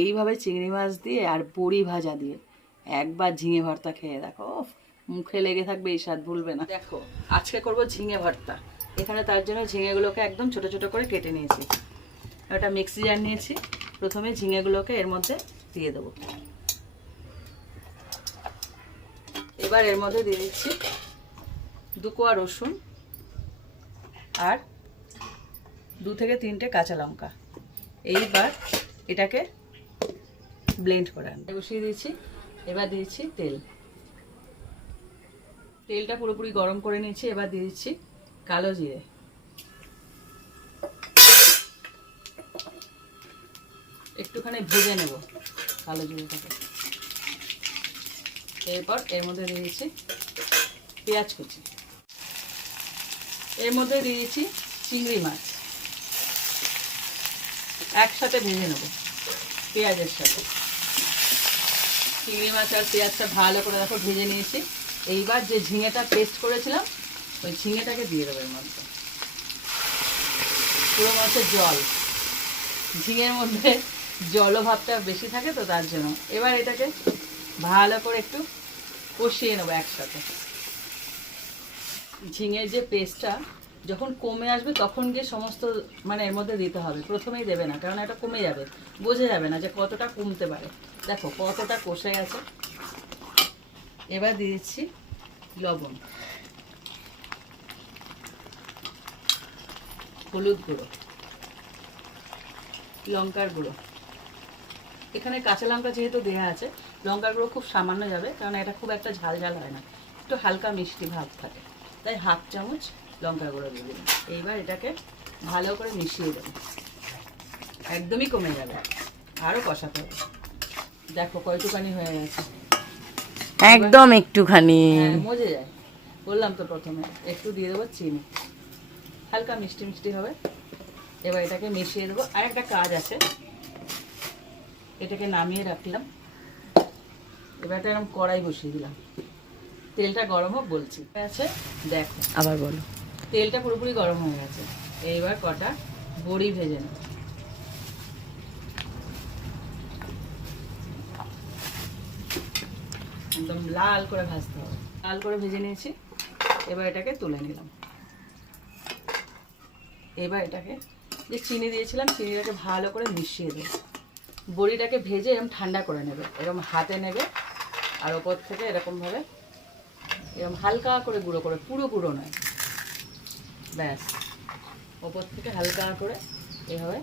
এইভাবে চিংড়ি মাছ দিয়ে আর বড়ি ভাজা দিয়ে একবার ঝিঙে ভর্তা খেয়ে দেখো, মুখে লেগে থাকবে, এই স্বাদ ভুলবে না। দেখো আজকে করব ঝিঙে ভর্তা। এখানে তার জন্য ঝিঙেগুলোকে একদম ছোট ছোট করে কেটে নিয়েছি। একটা মিক্সি জার নিয়েছি। প্রথমে ঝিঙেগুলোকে এর মধ্যে দিয়ে দেবো। এবার এর মধ্যে দিয়ে দিচ্ছি 2 কোয়া রসুন আর 2 থেকে 3টে কাঁচা লঙ্কা। এইবার এটাকে ব্লেন্ড করে বসিয়ে দিয়েছি। এবার দিয়েছি তেল। তেলটা পুরোপুরি গরম করে নিয়েছি। এবার দিয়ে দিচ্ছি কালো জিরে, একটুখানি ভেজে নেব কালো জিরেটাকে। এরপর এর মধ্যে দিয়ে দিচ্ছি পেঁয়াজ কুচি, এর মধ্যে দিয়ে দিচ্ছি চিংড়ি মাছ, একসাথে ভেজে নেব পেঁয়াজের সাথে। চিংড়ি মাছ আর পেঁয়াজটা ভালো করে দেখো ভেজে নিয়েছি। এইবার যে ঝিঙেটা পেস্ট করেছিলাম ওই ঝিঙেটাকে দিয়ে দেবো এর মধ্যে। পুরো মাছের জল, ঝিঙের মধ্যে জলভাবটা বেশি থাকে তো তার জন্য। এবার এটাকে ভালো করে একটু কষিয়ে নেবো একসাথে। ঝিঙের যে পেস্টটা যখন কমে আসবে তখন গিয়ে সমস্ত মানে এর মধ্যে দিতে হবে, প্রথমেই দেবে না, কারণ এটা কমে যাবে, বোঝা যাবে না যে কতটা কমতে পারে। দেখো কতটা কষে গেছে। এবার দিয়ে দিচ্ছি লবণ, হলুদ গুঁড়ো, লঙ্কার গুঁড়ো। এখানে কাঁচা লঙ্কা যেহেতু দেওয়া আছে, লঙ্কার গুঁড়ো খুব সামান্য যাবে, কারণ এটা খুব একটা ঝাল ঝাল হয় না, একটু হালকা মিষ্টি ভাব থাকে, তাই 1/2 চামচ লঙ্কার গুঁড়ো দিয়ে দিলাম। এইবার এটাকে ভালো করে মিশিয়ে দেবো। একদমই কমে যাবে, আরও কষাতে হবে। দেখো কয়টুখানি হয়ে গেছে, একদম একটুখানি। হ্যাঁ মজে যায়, বললাম তো প্রথমে। একটু দিয়ে দেবো চিনি, হালকা মিষ্টি মিষ্টি হবে। এবার এটাকে মিশিয়ে দেবো। আর একটা কাজ আছে, এটাকে নামিয়ে রাখলাম। এবার একটা এরকম কড়াই বসিয়ে দিলাম, তেলটা গরম হোক বলছি। আছে দেখো, আবার বলো। তেলটা পুরোপুরি গরম হয়ে গেছে। এইবার কটা বড়ি ভেজে নেব। একদম লাল করে ভাজতে হবে। লাল করে ভেজে নিয়েছি। এবার এটাকে তুলে নিলাম। এবার এটাকে যে চিনি দিয়েছিলাম চিনিটাকে ভালো করে মিশিয়ে দেব। বড়িটাকে ভেজে এরকম ঠান্ডা করে নেবে, এরকম হাতে নেবে আর ওপর থেকে এরকমভাবে এরকম হালকা করে গুঁড়ো করে, পুরো গুঁড়ো নয়, ব্যাস ওপর থেকে হালকা করে এভাবে